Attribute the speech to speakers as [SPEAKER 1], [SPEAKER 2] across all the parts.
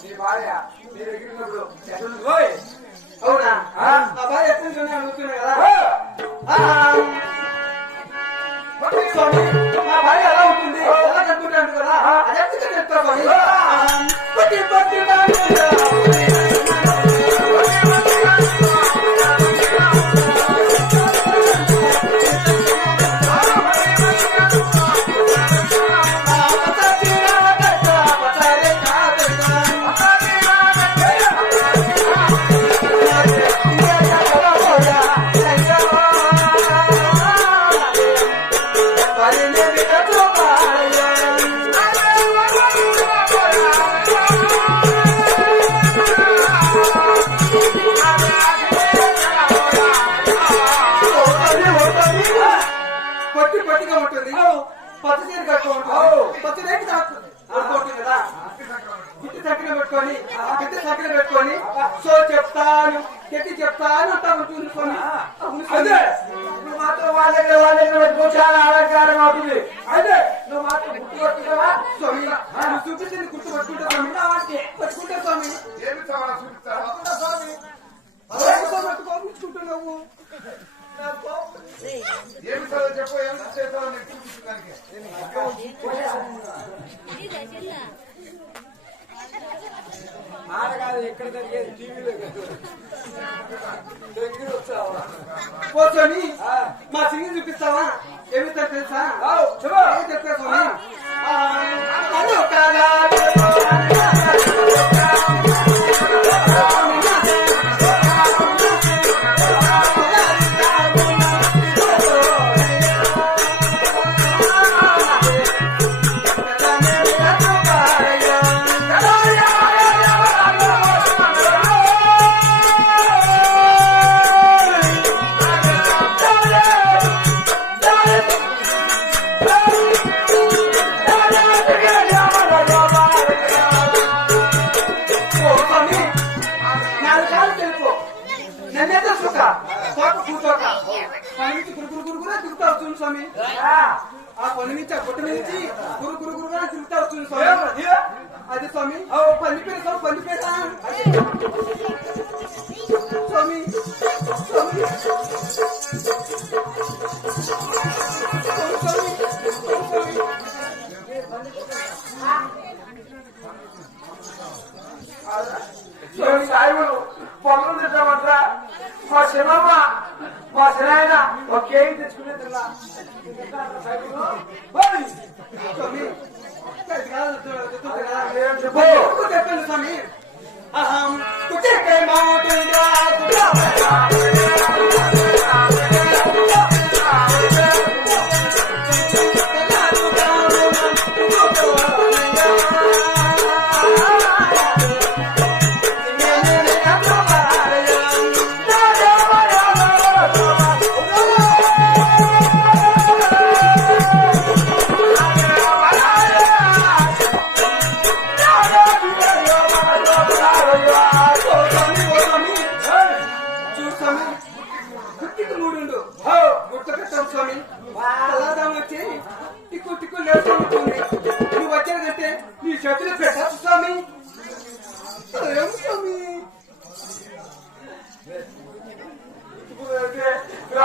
[SPEAKER 1] నీ భార్య నీ దగ్గర ఉన్నప్పుడు ఎట్లుంది?
[SPEAKER 2] ఓయ్
[SPEAKER 1] అవునా?
[SPEAKER 2] ఆ?
[SPEAKER 1] ఆ భార్య ఎట్లుంటుంది అడుగుతున్నా కదా. స్వామి, నా భార్య ఎలా ఉంటుంది? ఎలా కట్టుకుంటాను కదా? అది ఎప్పుడు చెప్తా స్వామి? పట్టి పట్టి పట్టి. ఉంటుంది పచ్చ చీర కట్టుకుంటుంది పచ్చ రేటు కట్టుకుంటుంది కదా? ఇట్టి చక్కెర పెట్టుకొని ఇట్టి చక్కెర పెట్టుకొని సో చెప్తాను ఎట్టి చెప్తాను అంటా ఉంటుంది.
[SPEAKER 2] అదే. నువ్వు మాత్రం వాళ్ళ దగ్గర వాళ్ళ దగ్గర పెట్టుకో చాలా అలంకారం అవుతుంది అదే. నువ్వు మాత్రం గుర్తు కొట్టుకుంటావా
[SPEAKER 1] స్వామి నువ్వు చూపించింది గుర్తు పట్టుకుంటా స్వామి పట్టుకుంటా స్వామి
[SPEAKER 3] ఏమి కావాలా చూపిస్తారా?
[SPEAKER 1] పట్టుకుంటా స్వామి అదే పట్టుకోవాలనుకుంటున్నావు
[SPEAKER 3] ఏమి చదువు చెప్పు ఏం చేస్తావో నీకు చూపించడానికి
[SPEAKER 2] మాట కాదు ఎక్కడ జరిగేది? టీవీలో దగ్గర వచ్చావా? ఆ.
[SPEAKER 1] మా సింగిల్ చూపిస్తావా? ఏమి తెలుసా?
[SPEAKER 2] ఆవ్,
[SPEAKER 1] కూర్చోక పని నుంచి గురు గురు గురుగురా తిరుగుతా వస్తుంది స్వామి ఆ పని నుంచి ఆ గుట్ట నుంచి గురు గురు గురుగురా తిరుగుతా వస్తుంది స్వామి అది స్వామి పని పేరు స్వామి పని పేరు స్వామి
[SPEAKER 2] సాయిబులు పొలం తింటామంటరా మా శివమ్మ మా సరైన ఒక కేజీ తెచ్చుకునే తిన్నా
[SPEAKER 1] చెప్పండి స్వామి అహం కుటే
[SPEAKER 2] మా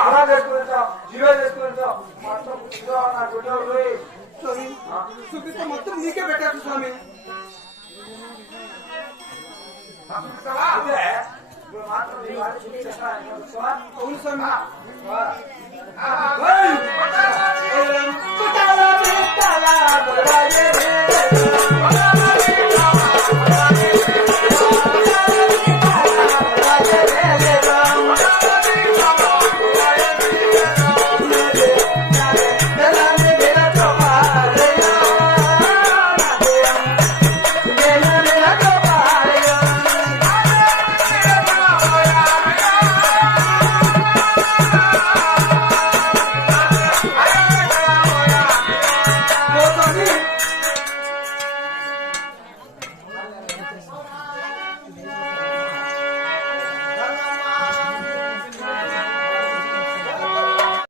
[SPEAKER 2] అలా చేసుకుంటాం జీరో చేసుకుంటాం.
[SPEAKER 1] స్వామి. చూపిస్తే మొత్తం నీకే పెట్టచ్చు స్వామి.